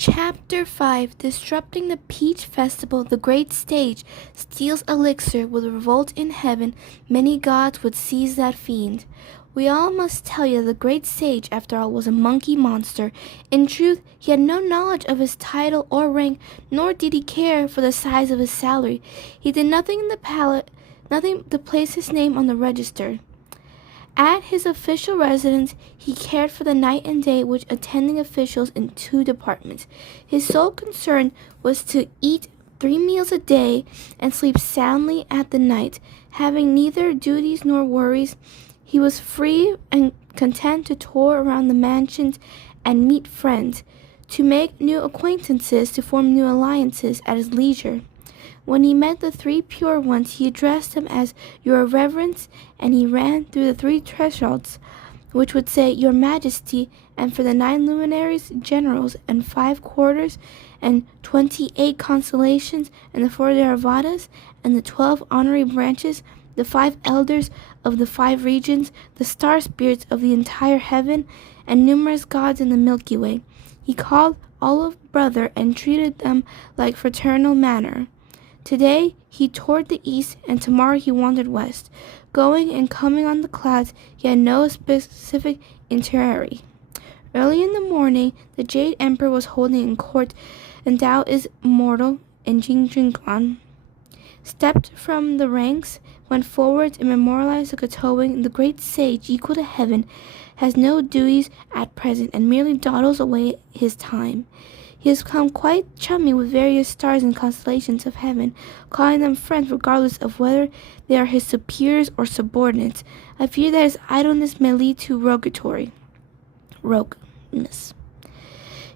Chapter 5 Disrupting the Peach Festival. The great sage steals elixir. With a revolt in heaven, many gods would seize that fiend. We all must tell you the great sage, after all, was a monkey monster. In truth, he had no knowledge of his title or rank, nor did he care for the size of his salary. He did nothing to place his name on the register. At his official residence, he cared for the night and day which attending officials in 2 departments. His sole concern was to eat 3 meals a day and sleep soundly at the night. Having neither duties nor worries, he was free and content to tour around the mansions and meet friends, to make new acquaintances, to form new alliances at his leisure. When he met the 3 pure ones, he addressed them as Your Reverence, and he ran through the 3 thresholds, which would say Your Majesty, and for the 9 luminaries, generals, and 5 quarters, and 28 constellations, and the 4 Derivatives, and the 12 honorary branches, the 5 elders of the 5 regions, the star spirits of the entire heaven, and numerous gods in the Milky Way. He called all of brother and treated them like fraternal manner. Today he toured the east, and tomorrow he wandered west. Going and coming on the clouds, he had no specific itinerary. Early in the morning, the Jade Emperor was holding a court, and Tao is mortal, and Jing Jingguan stepped from the ranks, went forward, and memorialized the Katoing. The great sage, equal to heaven, has no duties at present, and merely dawdles away his time. He has become quite chummy with various stars and constellations of heaven, calling them friends regardless of whether they are his superiors or subordinates. I fear that his idleness may lead to rogueness.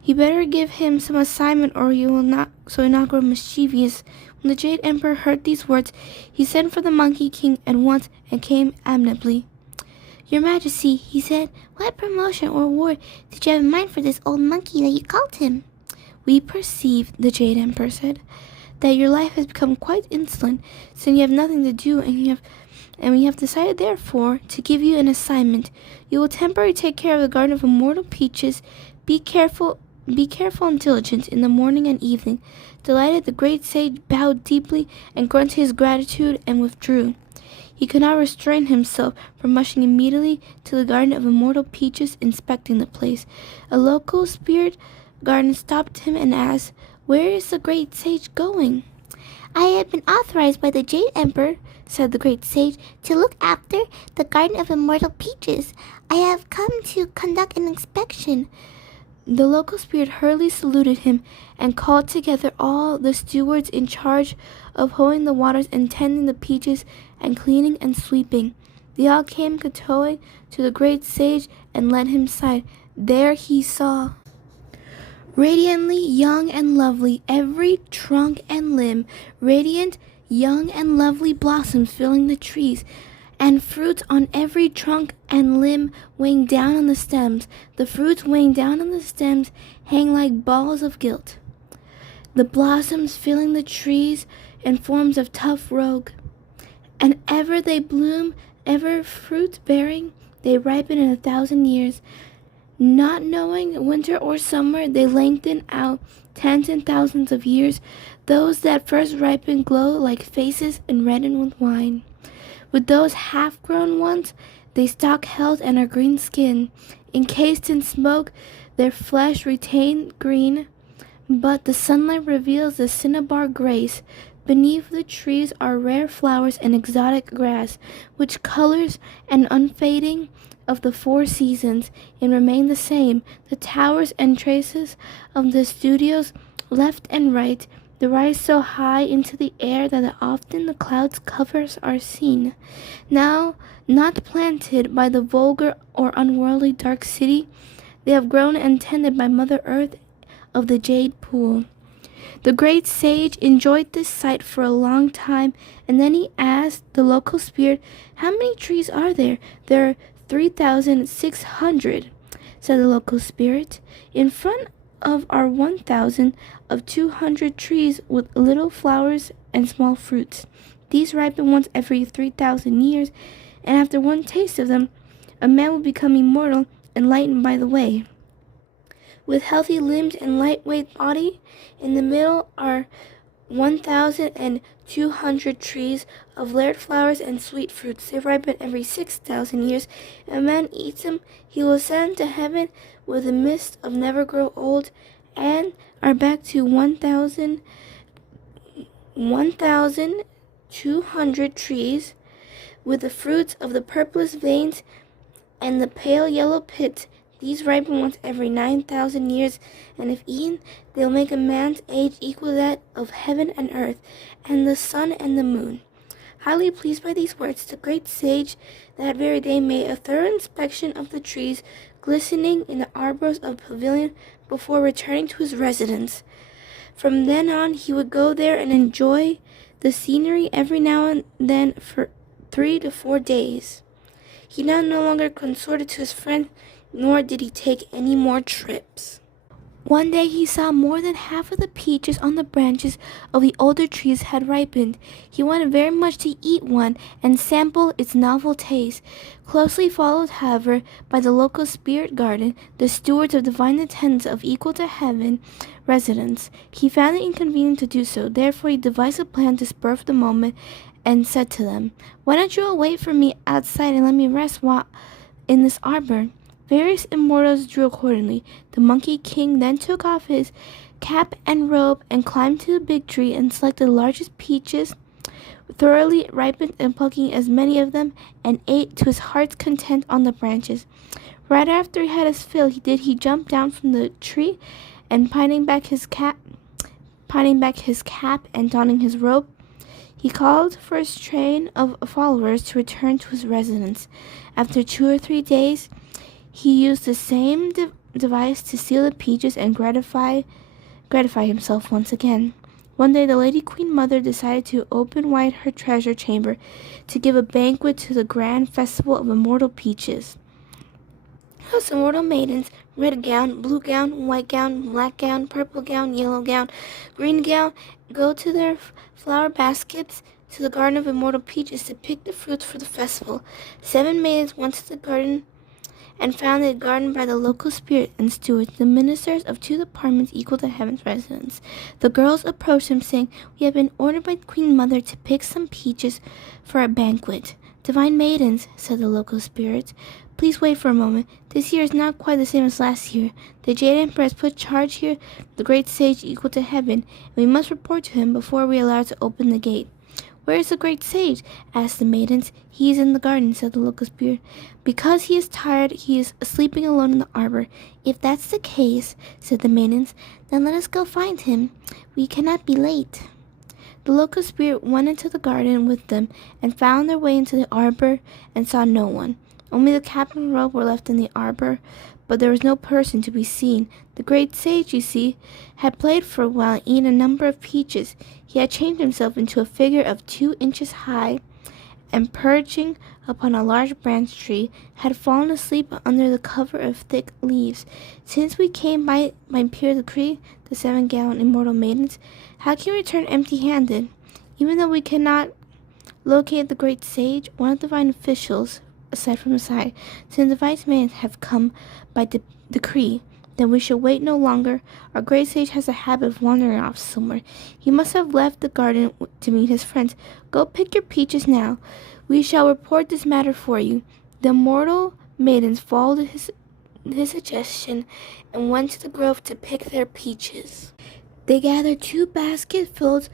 You better give him some assignment, or he will not grow mischievous. When the Jade Emperor heard these words, he sent for the Monkey King at once and came amiably. Your Majesty, he said, what promotion or reward did you have in mind for this old monkey that you called him? We perceive, the Jade Emperor said, that your life has become quite insolent, since you have nothing to do, and we have decided, therefore, to give you an assignment. You will temporarily take care of the Garden of Immortal Peaches. Be careful and diligent in the morning and evening. Delighted, the great sage bowed deeply and grunted his gratitude and withdrew. He could not restrain himself from rushing immediately to the Garden of Immortal Peaches, inspecting the place. A local spirit garden stopped him and asked, Where is the great sage going? I have been authorized by the Jade Emperor, said the great sage, to look after the Garden of Immortal Peaches. I have come to conduct an inspection. The local spirit hurriedly saluted him and called together all the stewards in charge of holding the waters and tending the peaches and cleaning and sweeping. They all came kowtowing to the great sage and led him aside. There he saw, radiantly young and lovely, every trunk and limb, radiant, young and lovely blossoms filling the trees, and fruits on every trunk and limb weighing down on the stems. The fruits weighing down on the stems hang like balls of gilt. The blossoms filling the trees in forms of tough rogue. And ever they bloom, ever fruit bearing, they ripen in 1,000 years. Not knowing winter or summer, they lengthen out tens and thousands of years. Those that first ripen glow like faces and redden with wine. With those half-grown ones, they stalk held and are green-skinned. Encased in smoke, their flesh retains green, but the sunlight reveals the cinnabar grace. Beneath the trees are rare flowers and exotic grass, which colors and unfading of the 4 seasons, and remain the same. The towers and traces of the studios, left and right, they rise so high into the air that often the clouds covers are seen. Now, not planted by the vulgar or unworldly dark city, they have grown and tended by Mother Earth of the Jade Pool. The great sage enjoyed this sight for a long time, and then he asked the local spirit, How many trees are there? There are 3,600, said the local spirit. In front of our 1,200 trees with little flowers and small fruits. These ripen once every 3,000 years, and after one taste of them, a man will become immortal, enlightened by the way. with healthy limbs and lightweight body. In the middle are 1,200 trees of layered flowers and sweet fruits. They ripen every 6,000 years. If a man eats them, he will ascend to heaven with the mist of never grow old, and are back to 1,200 trees with the fruits of the purplish veins and the pale yellow pits. These ripen once every 9,000 years, and if eaten, they will make a man's age equal to that of heaven and earth, and the sun and the moon. Highly pleased by these words, the great sage that very day made a thorough inspection of the trees glistening in the arbors of the pavilion before returning to his residence. From then on, he would go there and enjoy the scenery every now and then for 3 to 4 days. He now no longer consorted to his friend, nor did he take any more trips. One day he saw more than half of the peaches on the branches of the older trees had ripened. He wanted very much to eat one and sample its novel taste. Closely followed, however, by the local spirit garden, the stewards of divine attendants of equal to heaven residents, he found it inconvenient to do so. Therefore he devised a plan to spur for the moment, and said to them, "Why don't you all wait for me outside and let me rest while in this arbor?" Various immortals drew accordingly. The Monkey King then took off his cap and robe and climbed to the big tree and selected the largest peaches, thoroughly ripened, and plucking as many of them, and ate to his heart's content on the branches. Right after he had his fill, he jumped down from the tree, and pinning back his cap and donning his robe, he called for his train of followers to return to his residence. After 2 or 3 days, he used the same device to seal the peaches and gratify himself once again. One day the Lady Queen Mother decided to open wide her treasure chamber to give a banquet to the grand festival of immortal peaches. Those immortal maidens, red gown, blue gown, white gown, black gown, purple gown, yellow gown, green gown, go to their flower baskets to the garden of immortal peaches to pick the fruits for the festival. 7 maidens went to the garden and found it guarded by the local spirit and stewards, the ministers of 2 departments equal to heaven's residence. The girls approached them, saying, "We have been ordered by Queen Mother to pick some peaches for a banquet." "Divine maidens," said the local spirits, "please wait for a moment. This year is not quite the same as last year. The Jade Emperor has put charge here, the great sage equal to heaven, and we must report to him before we are allowed to open the gate." "Where is the great sage?" asked the maidens. "He is in the garden," said the local spirit. "Because he is tired, he is sleeping alone in the arbor." "If that's the case," said the maidens, "then let us go find him. We cannot be late." The local spirit went into the garden with them and found their way into the arbor and saw no one. Only the cap and robe were left in the arbor, but there was no person to be seen. The great sage, you see, had played for a while and eaten a number of peaches. He had changed himself into a figure of 2 inches high, and perching upon a large branch tree, had fallen asleep under the cover of thick leaves. "Since we came by pure decree," the 7 gallant immortal maidens, "how can we return empty-handed? Even though we cannot locate the great sage, one of the divine officials said from the side, since the vice maidens have come by decree, then we should wait no longer. Our great sage has a habit of wandering off somewhere. He must have left the garden to meet his friends. Go pick your peaches now. We shall report this matter for you." The immortal maidens followed his suggestion and went to the grove to pick their peaches. They gathered 2 basketfuls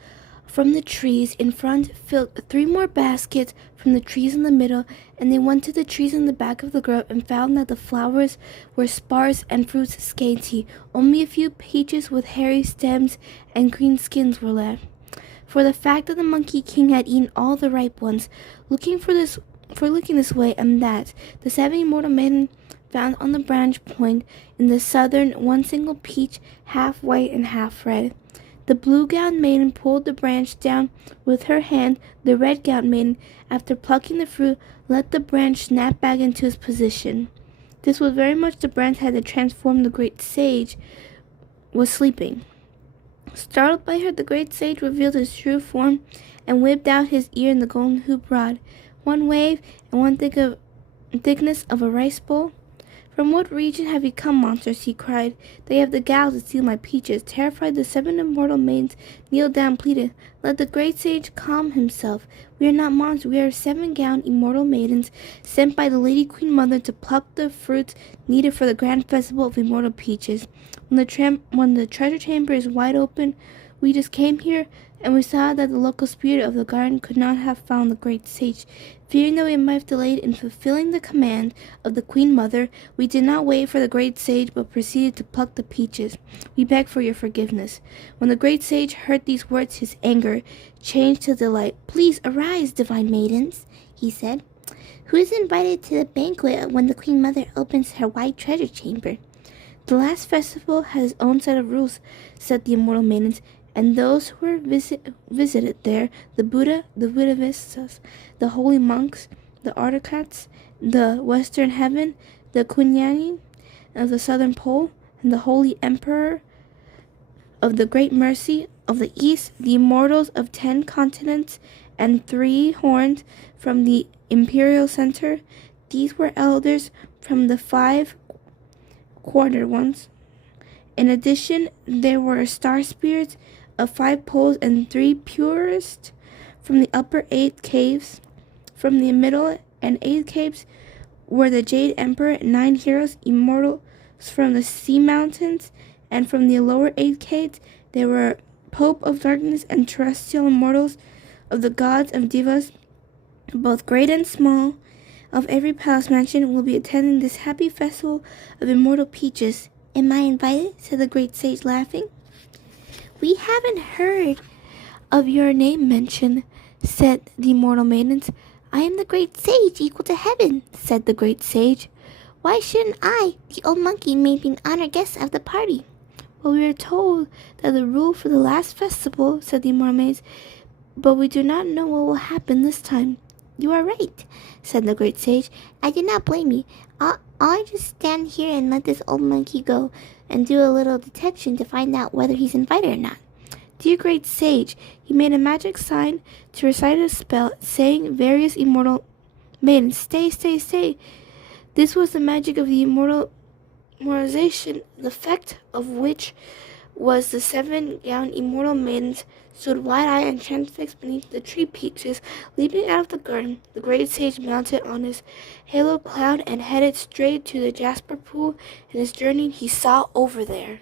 from the trees in front, filled 3 more baskets from the trees in the middle, and they went to the trees in the back of the grove and found that the flowers were sparse and fruits scanty. Only a few peaches with hairy stems and green skins were left. For the fact that the Monkey King had eaten all the ripe ones, looking this way and that, the 7 immortal maidens found on the branch point in the southern one single peach, half white and half red. The blue-gowned maiden pulled the branch down with her hand. The red-gowned maiden, after plucking the fruit, let the branch snap back into its position. This was very much the branch that had transformed the great sage was sleeping. Startled by her, the great sage revealed his true form and whipped out his ear in the golden hoop rod. One wave and one thickness of a rice bowl "From what region have you come, monsters?" he cried. "They have the gall to steal my peaches." Terrified, the 7 immortal maidens kneeled down and pleaded, "Let the great sage calm himself. We are not monsters. We are 7 gowned immortal maidens sent by the Lady Queen Mother to pluck the fruits needed for the grand festival of immortal peaches. When the treasure chamber is wide open, we just came here, and we saw that the local spirit of the garden could not have found the great sage. Fearing that we might have delayed in fulfilling the command of the Queen Mother, we did not wait for the great sage, but proceeded to pluck the peaches. We beg for your forgiveness." When the great sage heard these words, his anger changed to delight. "Please arise, divine maidens," he said. "Who is invited to the banquet when the Queen Mother opens her wide treasure chamber?" "The last festival has its own set of rules," said the immortal maidens, "and those who were visited there, the Buddha, the Buddhistas, the holy monks, the autocrats, the Western Heaven, the Kunyani of the Southern Pole, and the Holy Emperor of the Great Mercy of the East, the immortals of 10 continents, and 3 horns from the Imperial Center. These were elders from the 5 quarter ones. In addition, there were star spirits of 5 poles and 3 purest from the upper 8 caves. From the middle and 8 caves were the Jade Emperor, 9 heroes, immortals from the sea mountains, and from the lower 8 caves there were Pope of Darkness and terrestrial immortals of the gods of divas, both great and small, of every palace mansion will be attending this happy festival of immortal peaches. Am I invited?" said the great sage, laughing. "We haven't heard of your name mentioned," said the immortal maidens. "I am the great sage, equal to heaven," said the great sage. "Why shouldn't I, the old monkey, be an honored guest of the party?" "Well, we are told that the rule for the last festival," said the immortal maids, "but we do not know what will happen this time." "You are right," said the great sage. "I do not blame you. I'll just stand here and let this old monkey go and do a little detection to find out whether he's invited or not." "Dear great sage," he made a magic sign to recite a spell, saying various immortal maidens, "Stay, stay, stay." This was the magic of the immortalization, the effect of which was the 7-gowned immortal maidens stood wide-eyed and transfixed beneath the tree peaches. Leaping out of the garden, the great sage mounted on his halo cloud and headed straight to the jasper pool. In his journey he saw over there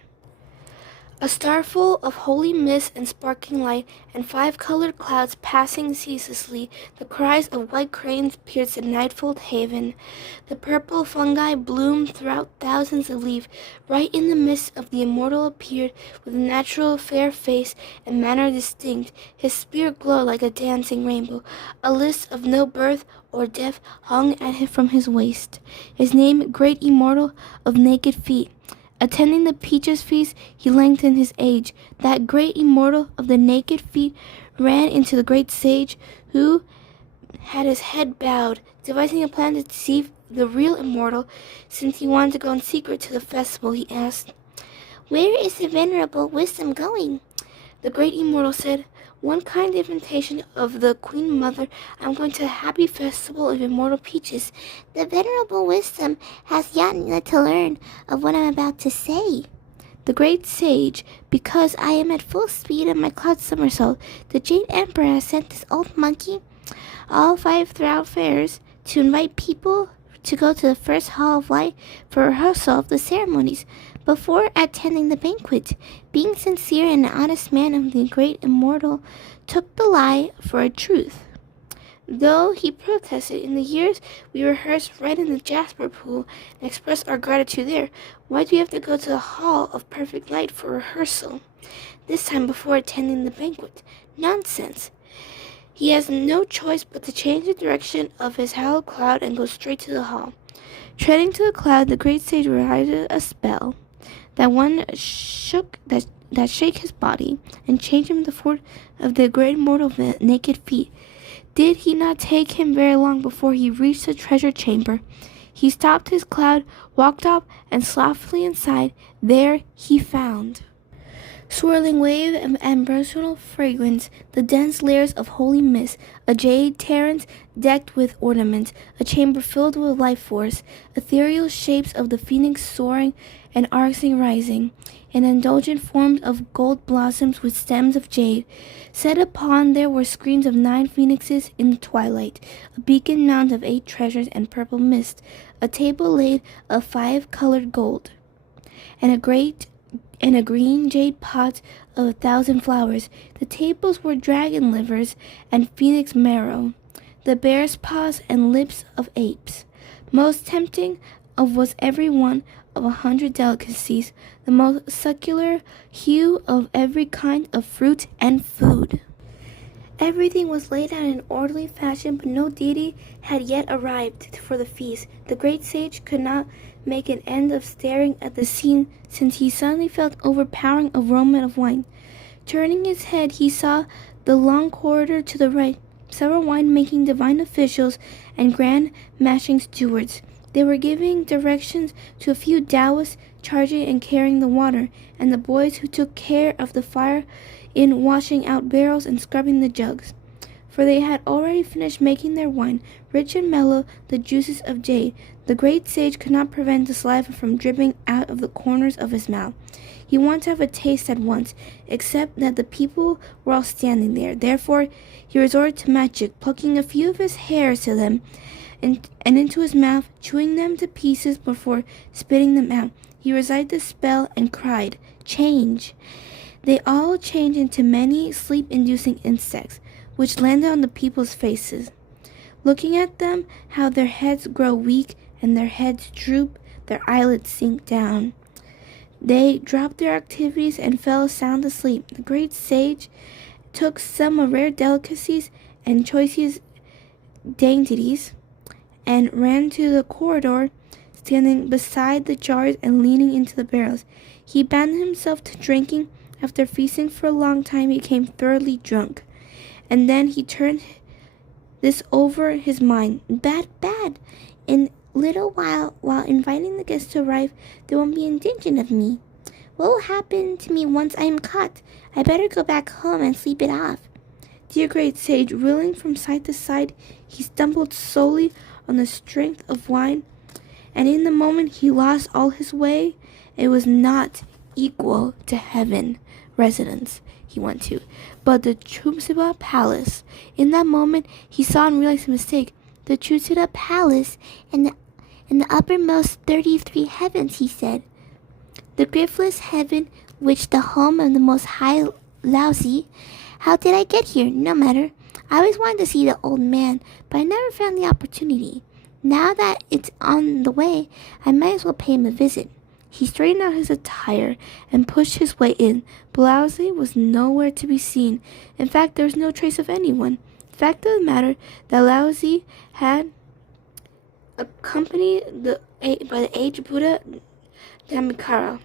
a star full of holy mist and sparkling light, and 5 colored clouds passing ceaselessly. The cries of white cranes pierced the night-filled haven. The purple fungi bloomed throughout thousands of leaves. Right in the midst of the immortal appeared, with a natural fair face and manner distinct. His spirit glowed like a dancing rainbow. A list of no birth or death hung at him from his waist. His name, Great Immortal of Naked Feet. Attending the Peaches Feast, he lengthened his age. That great immortal of the naked feet ran into the great sage, who had his head bowed, devising a plan to deceive the real immortal. Since he wanted to go in secret to the festival, he asked, "Where is the venerable wisdom going?" The great immortal said, "One kind invitation of the Queen Mother. I'm going to a happy festival of immortal peaches." "The venerable wisdom has yet to learn of what I'm about to say." The great sage, "Because I am at full speed on my cloud somersault, the Jade Emperor has sent this old monkey, all 5 throughout fairs, to invite people to go to the first Hall of Light for a rehearsal of the ceremonies before attending the banquet." Being sincere and an honest man, of the great immortal took the lie for a truth, though he protested, "In the years we rehearsed right in the jasper pool and expressed our gratitude there. Why do we have to go to the Hall of Perfect Light for rehearsal this time before attending the banquet? Nonsense." He has no choice but to change the direction of his hallowed cloud and go straight to the hall. Treading to the cloud, the great sage recited a spell that shake his body and change him to the form of the great immortal of the naked feet. Did he not take him very long before he reached the treasure chamber? He stopped his cloud, walked up, and softly inside. There he found swirling wave of ambrosial fragrance, the dense layers of holy mist, a jade terrace decked with ornaments, a chamber filled with life force, ethereal shapes of the phoenix soaring and arcing rising, and indulgent forms of gold blossoms with stems of jade. Set upon there were screens of 9 phoenixes in the twilight, a beacon mount of 8 treasures and purple mist, a table laid of 5 colored gold, and a green jade pot of 1,000 flowers. The tables were dragon livers and phoenix marrow, the bear's paws and lips of apes. Most tempting of was every one of 100 delicacies, the most succulent hue of every kind of fruit and food. Everything was laid out in orderly fashion, but no deity had yet arrived for the feast. The great sage could not make an end of staring at the scene, since he suddenly felt overpowering aroma of wine. Turning his head, he saw the long corridor to the right, several wine-making divine officials and grand mashing stewards. They were giving directions to a few Taoists charging and carrying the water, and the boys who took care of the fire in washing out barrels and scrubbing the jugs. For they had already finished making their wine, rich and mellow, the juices of jade. The great sage could not prevent the saliva from dripping out of the corners of his mouth. He wanted to have a taste at once, except that the people were all standing there. Therefore he resorted to magic, plucking a few of his hairs to them and into his mouth, chewing them to pieces before spitting them out. He recited the spell and cried, "Change!" They all changed into many sleep-inducing insects, which landed on the people's faces. Looking at them, how their heads grow weak and their heads droop, their eyelids sink down. They dropped their activities and fell sound asleep. The great sage took some rare delicacies and choicest dainties and ran to the corridor, standing beside the jars and leaning into the barrels. He abandoned himself to drinking. After feasting for a long time, he became thoroughly drunk. And then he turned this over his mind. Bad. In little while inviting the guests to arrive, they won't be indigent of me. What will happen to me once I am caught? I better go back home and sleep it off. Dear great sage, reeling from side to side, he stumbled solely on the strength of wine, and in the moment he lost all his way. It was not equal to heaven residence he went to, but the Chumsiba Palace. In that moment he saw and realized a mistake. The Chumsiba Palace in the uppermost 33 heavens, he said. The griefless heaven, which the home of the Most High Laozi. How did I get here? No matter. I always wanted to see the old man, but I never found the opportunity. Now that it's on the way, I might as well pay him a visit. He straightened out his attire and pushed his way in. Laozi was nowhere to be seen. In fact, there was no trace of anyone. Fact of the matter, that Laozi had accompanied by the aged Buddha Dhammakara,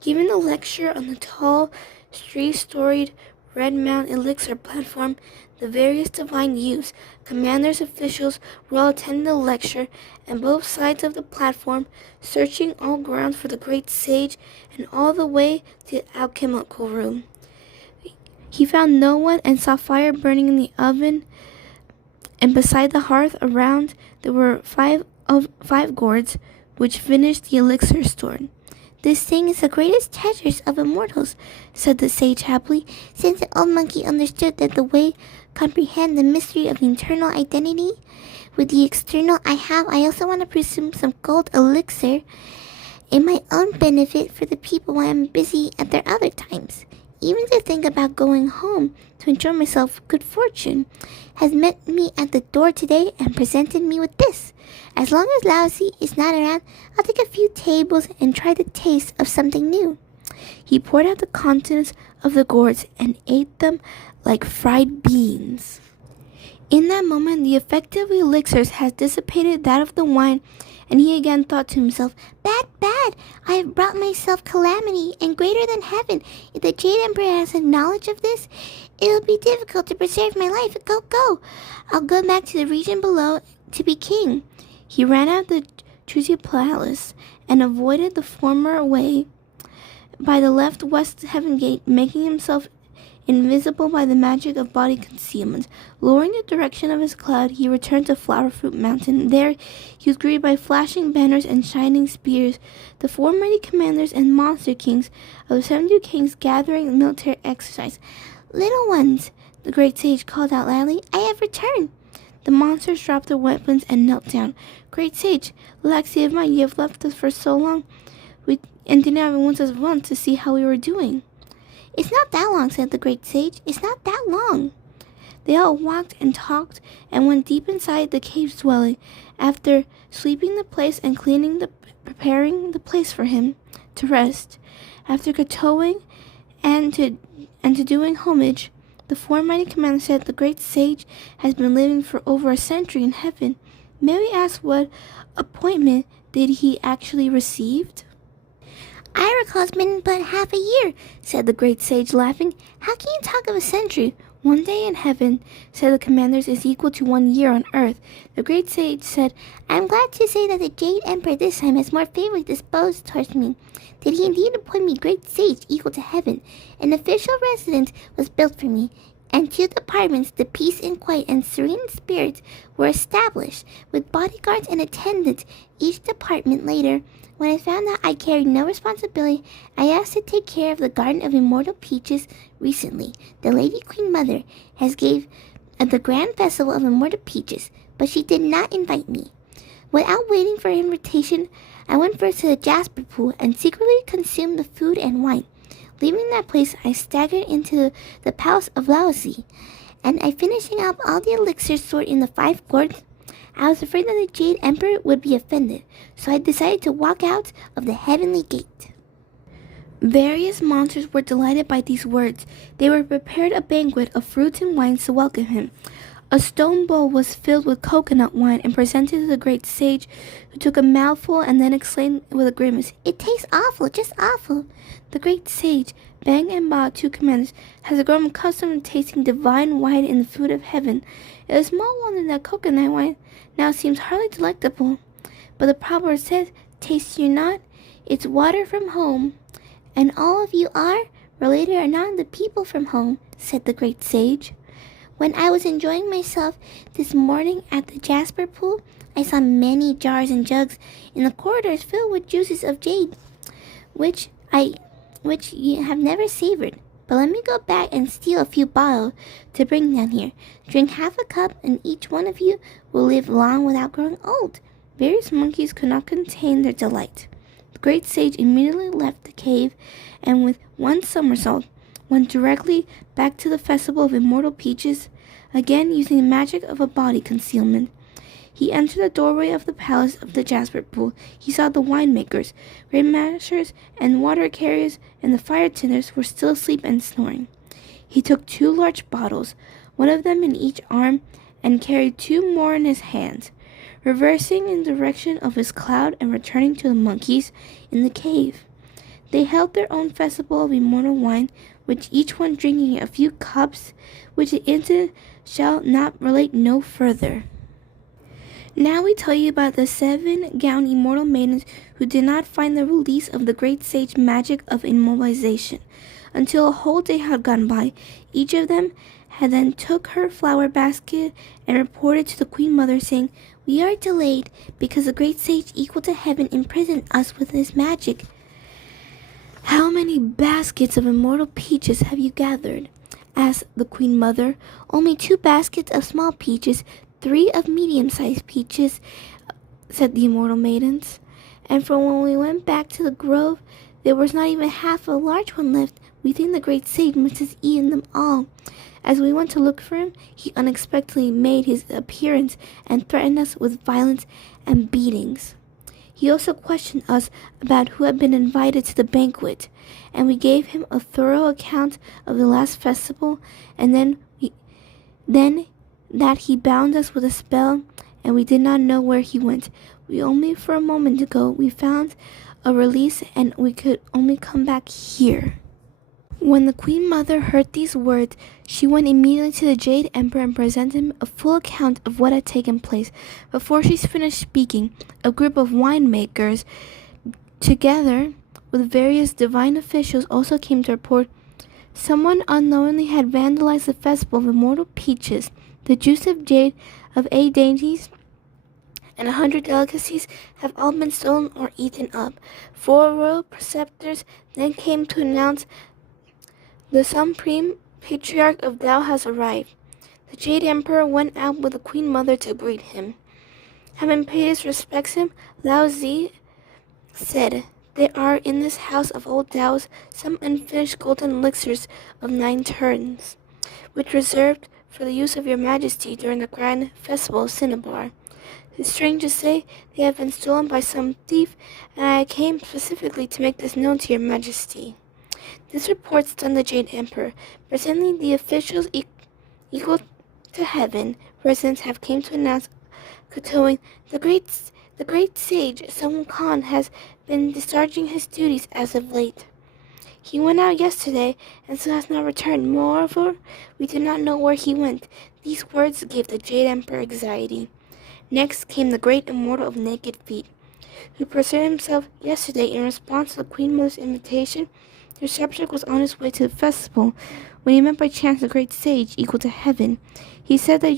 giving a lecture on the tall, three-storied Red Mount Elixir platform. The various divine youths, commanders, officials were all attending the lecture, and both sides of the platform, searching all grounds for the great sage, and all the way to the alchemical room. He found no one and saw fire burning in the oven, and beside the hearth around there were five gourds, which finished the elixir stored. This thing is the greatest treasures of immortals, said the sage happily, since the old monkey understood that the way comprehend the mystery of internal identity. With the external I also want to pursue some gold elixir in my own benefit for the people while I'm busy at their other times. Even to think about going home to enjoy myself with good fortune has met me at the door today and presented me with this. As long as Laozi is not around, I'll take a few tables and try the taste of something new. He poured out the contents of the gourds and ate them like fried beans. In that moment, the effect of elixirs has dissipated that of the wine, and he again thought to himself, Bad, I have brought myself calamity, and greater than heaven. If the Jade Emperor has a knowledge of this, it will be difficult to preserve my life. Go. I'll go back to the region below to be king. He ran out of the Chuzi Palace and avoided the former way by the left-west heaven gate, making himself invisible by the magic of body concealment. Lowering the direction of his cloud, he returned to Flower Fruit Mountain. There he was greeted by flashing banners and shining spears. The four mighty commanders and monster kings of the 72 kings gathering in military exercise. "Little ones," the great sage called out loudly, "I have returned." The monsters dropped their weapons and knelt down. "Great sage, Laxi of mine, you have left us for so long, and didn't even want us once to see how we were doing." "It's not that long," said the great sage. "It's not that long." They all walked and talked and went deep inside the cave's dwelling. After sweeping the place and preparing the place for him to rest, after kowtowing and to doing homage, the four mighty commanders said, "The great sage has been living for over a century in heaven. May we ask what appointment did he actually receive?" "I recall it's been but half a year," said the great sage, laughing. "How can you talk of a century? 1 day in heaven," said the commanders, "is equal to 1 year on earth." The great sage said, "I am glad to say that the Jade Emperor this time is more favorably disposed towards me. Did he indeed appoint me great sage equal to heaven? An official residence was built for me, and 2 departments, the peace and quiet and serene spirits, were established, with bodyguards and attendants each department. Later, when I found out I carried no responsibility, I asked to take care of the Garden of Immortal Peaches. Recently, the Lady Queen Mother has gave the Grand Festival of Immortal Peaches, but she did not invite me. Without waiting for her invitation, I went first to the Jasper Pool and secretly consumed the food and wine. Leaving that place, I staggered into the Palace of Laozi, and I finishing up all the elixirs stored in the 5 gourds. I was afraid that the Jade Emperor would be offended, so I decided to walk out of the heavenly gate." Various monsters were delighted by these words. They were prepared a banquet of fruits and wines to welcome him. A stone bowl was filled with coconut wine and presented to the great sage, who took a mouthful and then exclaimed with a grimace, "It tastes awful, just awful." The great sage, Bang and Ba, 2 commanders, has grown accustomed to tasting divine wine in the food of heaven. It is small wonder that coconut wine now seems hardly delectable. But the proverb says, "Taste you not, it's water from home." "And all of you are, related or not, the people from home," said the great sage. "When I was enjoying myself this morning at the Jasper Pool, I saw many jars and jugs in the corridors filled with juices of jade, which you have never savored. But let me go back and steal a few bottles to bring down here. Drink half a cup, and each one of you will live long without growing old." Various monkeys could not contain their delight. The great sage immediately left the cave, and with one somersault, went directly back to the Festival of Immortal Peaches, again using the magic of a body concealment. He entered the doorway of the palace of the Jasper Pool. He saw the winemakers, grain mashers, and water carriers, and the fire tenders were still asleep and snoring. He took 2 large bottles, one of them in each arm, and carried 2 more in his hands, reversing in the direction of his cloud and returning to the monkeys in the cave. They held their own festival of immortal wine, which each one drinking a few cups, which the incident shall not relate no further. Now we tell you about the 7 gowned immortal maidens who did not find the release of the great sage magic of immobilization. Until a whole day had gone by, each of them had then took her flower basket and reported to the Queen Mother, saying, "We are delayed because the great sage equal to heaven imprisoned us with his magic." "How many baskets of immortal peaches have you gathered?" asked the Queen Mother. "Only 2 baskets of small peaches, 3 of medium-sized peaches," said the immortal maidens. "And from when we went back to the grove, there was not even half a large one left. We think the great sage must have eaten them all. As we went to look for him, he unexpectedly made his appearance and threatened us with violence and beatings. He also questioned us about who had been invited to the banquet, and we gave him a thorough account of the last festival, and then that he bound us with a spell, and we did not know where he went. We only for a moment ago we found a release, and we could only come back here." When the Queen Mother heard these words, she went immediately to the Jade Emperor and presented him a full account of what had taken place. Before she finished speaking, a group of winemakers, together with various divine officials, also came to report someone unknowingly had vandalized the festival of immortal peaches. The juice of jade, of 8 dainties, and 100 delicacies have all been stolen or eaten up. 4 royal preceptors then came to announce the supreme patriarch of Tao has arrived. The Jade Emperor went out with the Queen Mother to greet him. Having paid his respects him, Lao Zi said, "There are in this house of old Tao's some unfinished golden elixirs of 9 turns, which reserved for the use of your majesty during the grand festival of Cinnabar. It is strange to say they have been stolen by some thief, and I came specifically to make this known to your majesty." This report stunned the Jade Emperor. Presently, the officials equal to heaven residents have came to announce Katoing, the great sage Sun Khan has been discharging his duties as of late. He went out yesterday and still has not returned. Moreover, we do not know where he went. These words gave the Jade Emperor anxiety. Next came the great immortal of naked feet, who presented himself yesterday in response to the Queen Mother's invitation. Your subject was on his way to the festival when he met by chance the great sage equal to heaven. He said that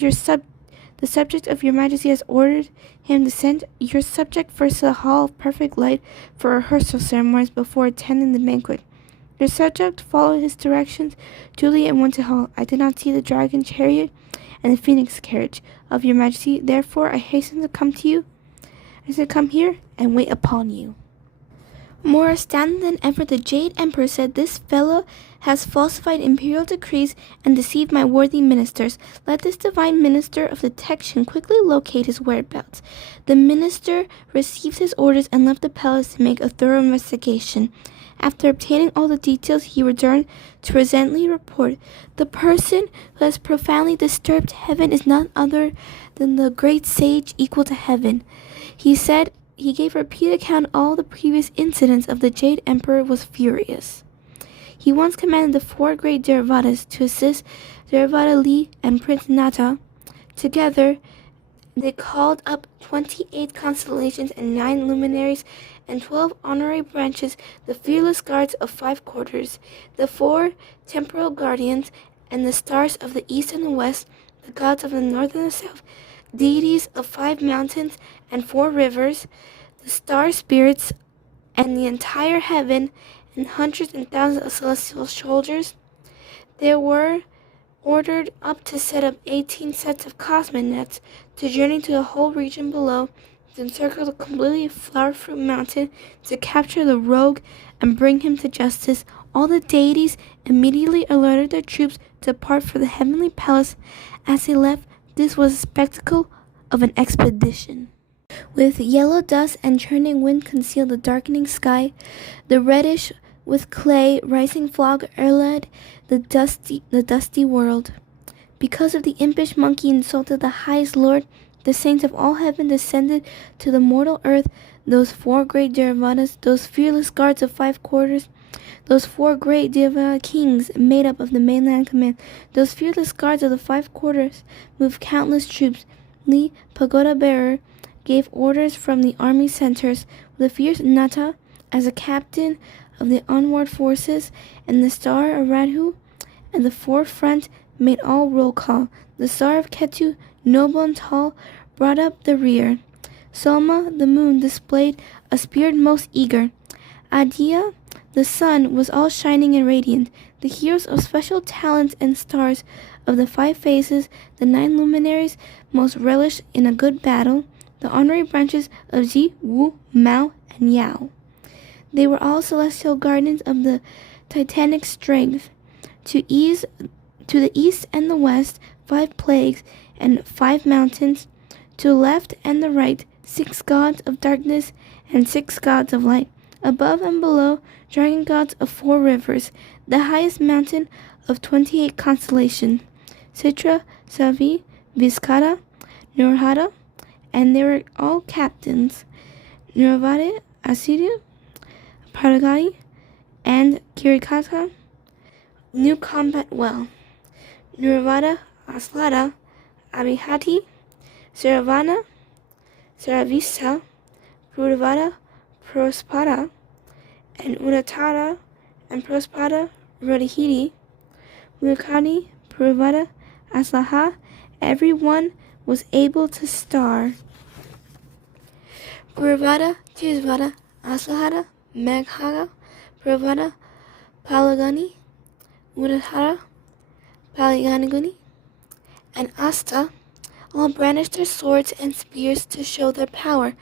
the subject of your majesty has ordered him to send your subject first to the hall of perfect light for rehearsal ceremonies before attending the banquet. Your subject followed his directions duly and went to hall. I did not see the dragon chariot and the phoenix carriage of your majesty, therefore I hastened to come to you. I said, come here and wait upon you. More astounded than ever, the Jade Emperor said, "This fellow has falsified imperial decrees and deceived my worthy ministers. Let this divine minister of detection quickly locate his whereabouts." The minister received his orders and left the palace to make a thorough investigation. After obtaining all the details, he returned to presently report, "The person who has profoundly disturbed heaven is none other than the great sage equal to heaven." He said he gave a repeated account of all the previous incidents of the Jade Emperor was furious. He once commanded the 4 great Theravadas to assist Theravada Li and Prince Nata. Together, they called up 28 constellations and 9 luminaries and 12 honorary branches, the fearless guards of 5 quarters, the 4 temporal guardians, and the stars of the east and the west, the gods of the north and the south, deities of 5 mountains and 4 rivers, the star spirits, and the entire heaven, and hundreds and thousands of celestial soldiers. They were ordered up to set up 18 sets of cosmic nets to journey to the whole region below, to encircle the completely flower fruit mountain, to capture the rogue and bring him to justice. All the deities immediately alerted their troops to depart for the heavenly palace. As they left, this was a spectacle of an expedition. With yellow dust and churning wind concealed the darkening sky, the reddish with clay rising fog led the dusty world. Because of the impish monkey insulted the highest lord, the saints of all heaven descended to the mortal earth, those 4 great Theravadas, those fearless guards of 5 quarters, those 4 great Theravada kings made up of the mainland command, those fearless guards of the 5 quarters moved countless troops. Li, pagoda bearer, gave orders from the army centers, with the fierce Nata as a captain of the onward forces, and the star of Radhu at the forefront made all roll call. The star of Ketu, noble and tall, brought up the rear. Soma, the moon, displayed a spirit most eager. Aditya, the sun, was all shining and radiant. The heroes of special talents and stars of the 5 phases, the 9 luminaries, most relished in a good battle, the honorary branches of Zi, Wu, Mao, and Yao. They were all celestial guardians of the titanic strength. To the east and the west, 5 plagues and 5 mountains. To the left and the right, 6 gods of darkness and 6 gods of light. Above and below, dragon gods of 4 rivers, the highest mountain of 28 constellations, Citra, Savi, Viskata, Nurhada, and they were all captains, Nirvada, Asidu, Paragati, and Kirikata knew combat well. Nirvada, Aslada, Abhihati, Saravana, Saravisa, Prudavada, Prospata, and Uttara and Prospada Rodahidi, Mukani, Purvada, Aslaha, everyone was able to star. Purvada, Tisvada, Aslahada, Meghaga, Purvada, Palagani, Uttara, Palaganaguni, and Asta all brandished their swords and spears to show their power.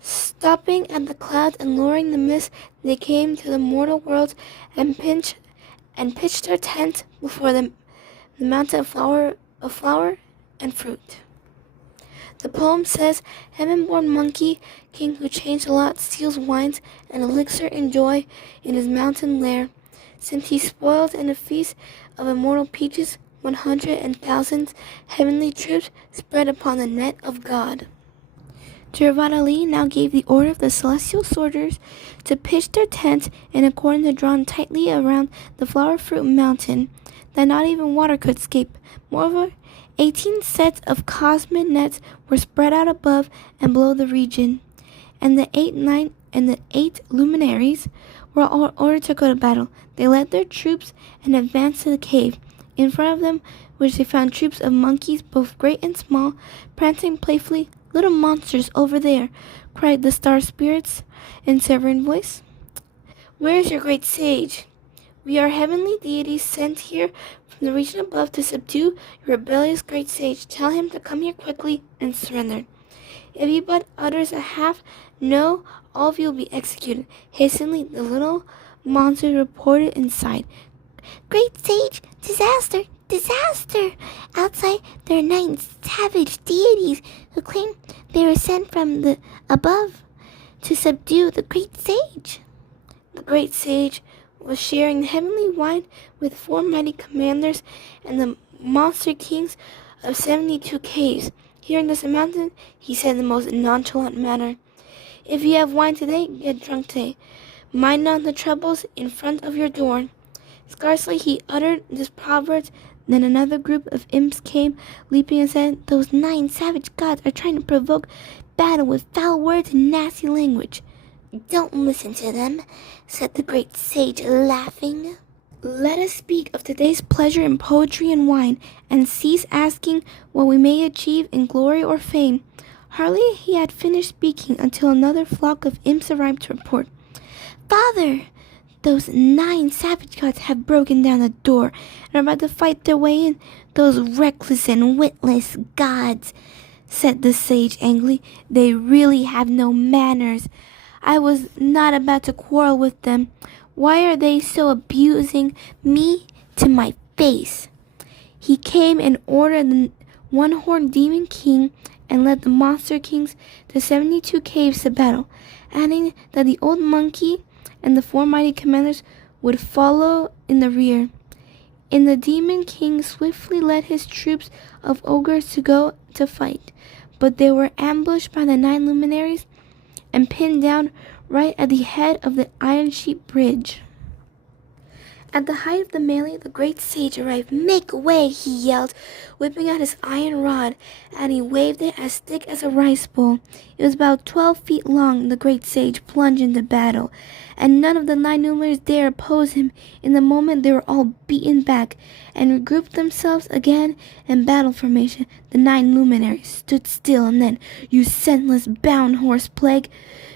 Stopping at the clouds and lowering the mist, they came to the mortal world and pitched their tent before the mountain of flower and fruit. The poem says, Heaven-born monkey king who changed a lot steals wines and elixir and joy in his mountain lair, since he spoiled in a feast of immortal peaches 100,000 heavenly troops spread upon the net of God. Tiruvadali now gave the order of the celestial soldiers to pitch their tents in a cordon drawn tightly around the flower fruit mountain, that not even water could escape. Moreover, 18 sets of cosmic nets were spread out above and below the region, and the eight luminaries were all ordered to go to battle. They led their troops and advanced to the cave, in front of them which they found troops of monkeys, both great and small, prancing playfully. Little monsters over there, cried the star spirits in sovereign voice. Where is your great sage? We are heavenly deities sent here from the region above to subdue your rebellious great sage. Tell him to come here quickly and surrender. If he but utters a half no, all of you will be executed. Hastily the little monsters reported inside. Great sage, disaster, disaster! Outside there are 9 savage deities who claim they were sent from the above to subdue the great sage. The great sage was sharing the heavenly wine with 4 mighty commanders and the monster kings of 72 caves. Hearing this mountain, he said in the most nonchalant manner, If you have wine today, get drunk today. Mind not the troubles in front of your door. Scarcely he uttered this proverb, then another group of imps came, leaping and said, Those 9 savage gods are trying to provoke battle with foul words and nasty language. Don't listen to them, said the great sage, laughing. Let us speak of today's pleasure in poetry and wine, and cease asking what we may achieve in glory or fame. Hardly he had finished speaking until another flock of imps arrived to report. Father! Those 9 savage gods have broken down the door and are about to fight their way in. Those reckless and witless gods, said the sage angrily. They really have no manners. I was not about to quarrel with them. Why are they so abusing me to my face? He came and ordered the one-horned demon king and led the monster kings to 72 caves to battle, adding that the old monkey and the 4 mighty commanders would follow in the rear. And the demon king swiftly led his troops of ogres to go to fight, but they were ambushed by the 9 luminaries and pinned down right at the head of the iron sheet bridge. At the height of the melee, the great sage arrived. Make way, he yelled, whipping out his iron rod, and he waved it as thick as a rice bowl. It was about 12 feet long. The great sage plunged into battle, and none of the 9 luminaries dared oppose him. In the moment, they were all beaten back and regrouped themselves again in battle formation. The 9 luminaries stood still, and then, you scentless bound horse plague,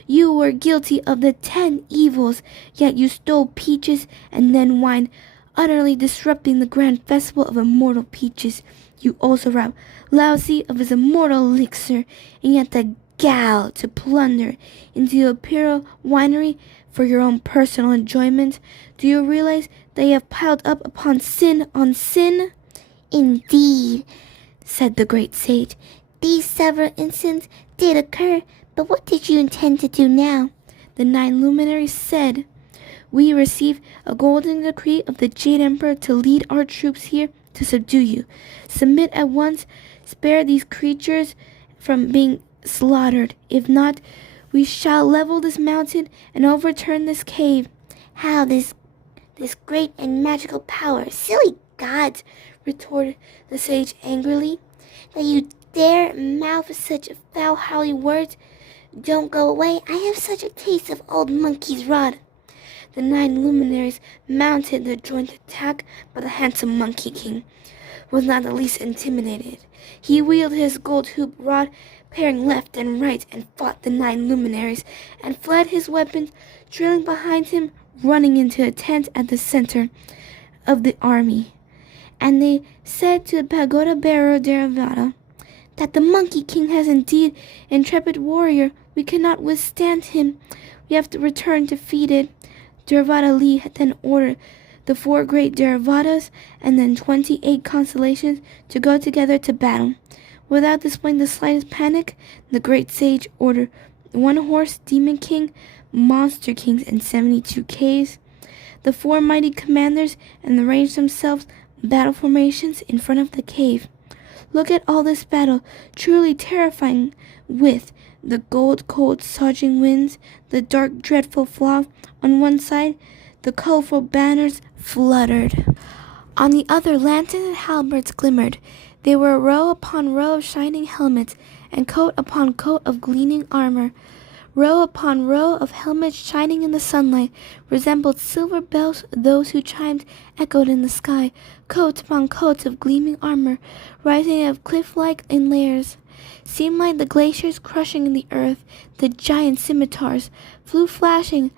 you were guilty of the 10 evils, yet you stole peaches and then wine, utterly disrupting the grand festival of immortal peaches. You also robbed Lousy of his immortal elixir, and yet the gall to plunder into the imperial winery for your own personal enjoyment. Do you realize that you have piled up upon sin on sin? Indeed, said the great sage. These several incidents did occur, but what did you intend to do now? The 9 luminaries said, We receive a golden decree of the Jade Emperor to lead our troops here to subdue you. Submit at once, spare these creatures from being slaughtered. If not, we shall level this mountain and overturn this cave. How this great and magical power, silly gods, retorted the sage angrily, that you dare mouth such foul-howling words. Don't go away. I have such a taste of old monkey's rod. The 9 luminaries mounted the joint attack, but the handsome Monkey King was not the least intimidated. He wielded his gold hoop rod, parrying left and right, and fought the 9 luminaries, and fled his weapons, trailing behind him, running into a tent at the center of the army. And they said to the pagoda bearer Theravada, "That the Monkey King has indeed an intrepid warrior. We cannot withstand him. We have to return defeated." Theravada Li then ordered the 4 great Theravadas and then 28 constellations to go together to battle. Without displaying the slightest panic, the great sage ordered 1 horse, Demon King, Monster Kings, and 72 caves. The 4 mighty commanders and arranged themselves battle formations in front of the cave. Look at all this battle, truly terrifying, with the cold surging winds, the dark dreadful fog on one side, the colorful banners fluttered. On the other, lanterns and halberds glimmered. They were row upon row of shining helmets, and coat upon coat of gleaming armor. Row upon row of helmets shining in the sunlight resembled silver bells. Those who chimed echoed in the sky. Coats upon coats of gleaming armor, rising out of cliff-like in layers, seemed like the glaciers crushing in the earth. The giant scimitars flew flashing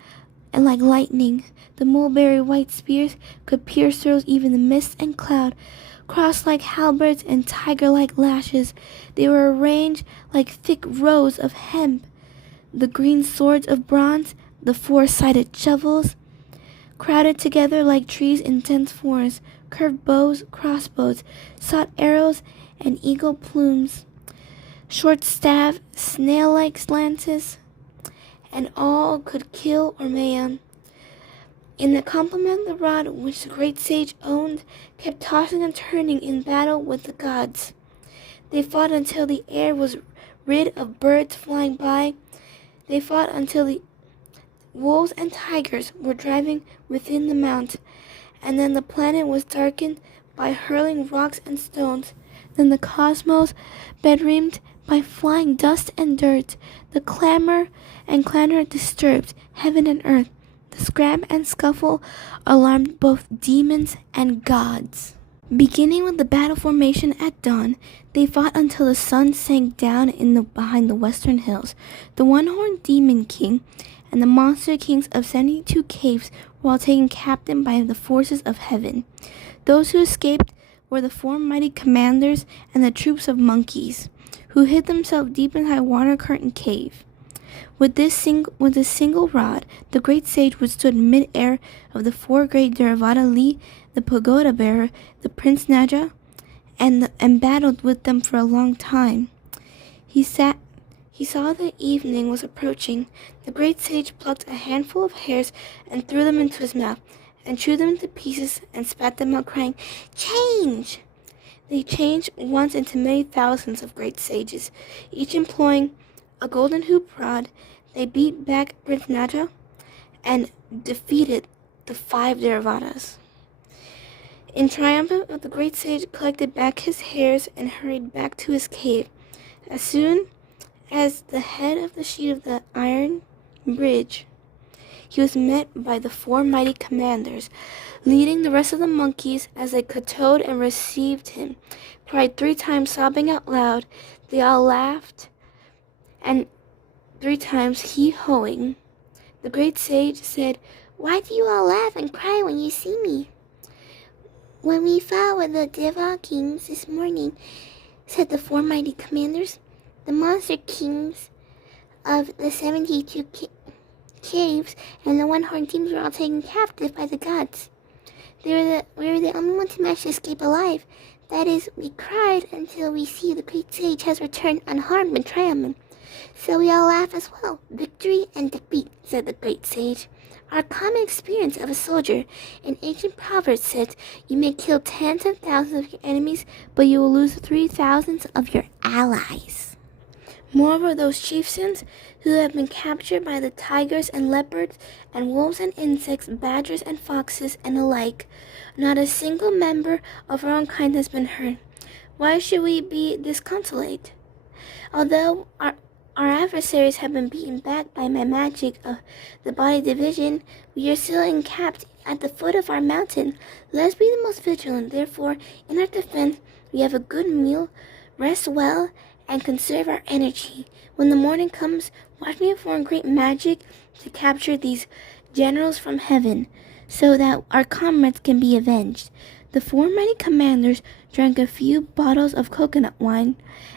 and like lightning. The mulberry white spears could pierce through even the mist and cloud. Crossed like halberds and tiger-like lashes, they were arranged like thick rows of hemp. The green swords of bronze, the 4-sided shovels, crowded together like trees in dense forests, curved bows, crossbows, shot arrows, and eagle plumes, short staff, snail-like lances, and all could kill or maim. In the complement, the rod which the great sage owned kept tossing and turning in battle with the gods. They fought until the air was rid of birds flying by. They fought until the wolves and tigers were driving within the mount, and then the planet was darkened by hurling rocks and stones. Then the cosmos bedrimmed by flying dust and dirt. The clamor and clangor disturbed heaven and earth. The scram and scuffle alarmed both demons and gods. Beginning with the battle formation at dawn, they fought until the sun sank down behind the western hills. The 1-horned Demon King and the Monster Kings of 72 caves were all taken captive by the forces of heaven. Those who escaped were the 4 mighty commanders and the troops of monkeys, who hid themselves deep inside a water-curtain cave. With a single rod, the great sage withstood mid-air of the 4 great Theravada Li, the pagoda bearer, the Prince Naja, and battled with them for a long time. He saw the evening was approaching. The great sage plucked a handful of hairs and threw them into his mouth, and chewed them into pieces and spat them out, crying, "Change!" They changed once into many thousands of great sages, each employing a golden hoop rod. They beat back Prince Naja and defeated the 5 Theravadas. In triumph, the great sage collected back his hairs and hurried back to his cave. As soon as the head of the sheet of the iron bridge, he was met by the 4 mighty commanders, leading the rest of the monkeys as they kowtowed and received him. Cried 3 times, sobbing out loud. They all laughed, and 3 times hee-hoing. The great sage said, "Why do you all laugh and cry when you see me?" "When we fought with the Deva Kings this morning," said the 4 mighty commanders, "the Monster Kings of the 72 caves and the 1-horned teams were all taken captive by the gods. We were the only one to manage to escape alive. That is, we cried until we see the great sage has returned unharmed and triumphant. So we all laugh as well. Victory and defeat," said the great sage, "are a common experience of a soldier. An ancient proverb says, you may kill tens of thousands of your enemies, but you will lose 3,000 of your allies. Moreover, those chieftains who have been captured by the tigers and leopards and wolves and insects, badgers and foxes and the like, not a single member of our own kind has been hurt. Why should we be disconsolate? Although Our adversaries have been beaten back by my magic of the body division. We are still encamped at the foot of our mountain. Let us be the most vigilant. Therefore, in our defense, we have a good meal, rest well, and conserve our energy. When the morning comes, watch me perform great magic to capture these generals from heaven, so that our comrades can be avenged. The four mighty commanders drank a few bottles of coconut wine,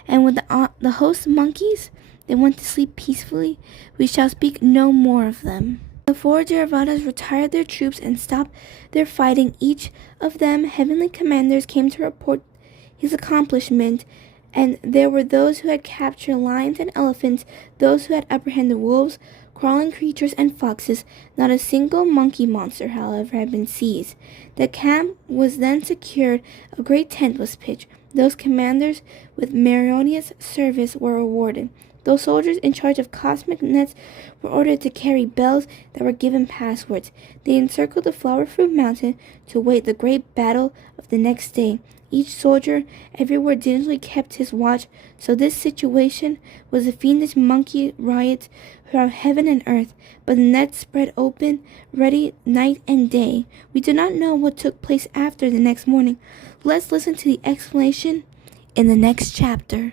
and with the host monkeys, they went to sleep peacefully. We shall speak no more of them. The four Theravada retired their troops and stopped their fighting. Each of them heavenly commanders came to report his accomplishment, and there were those who had captured lions and elephants, those who had apprehended wolves, crawling creatures, and foxes. Not a single monkey monster, however, had been seized. The camp was then secured. A great tent was pitched. Those commanders with meritorious service were rewarded. Those soldiers in charge of cosmic nets were ordered to carry bells that were given passwords. They encircled the flower fruit mountain to await the great battle of the next day. Each soldier everywhere diligently kept his watch, so this situation was a fiendish monkey riot throughout heaven and earth. But the nets spread open, ready night and day. We do not know what took place after the next morning. Let's listen to the explanation in the next chapter.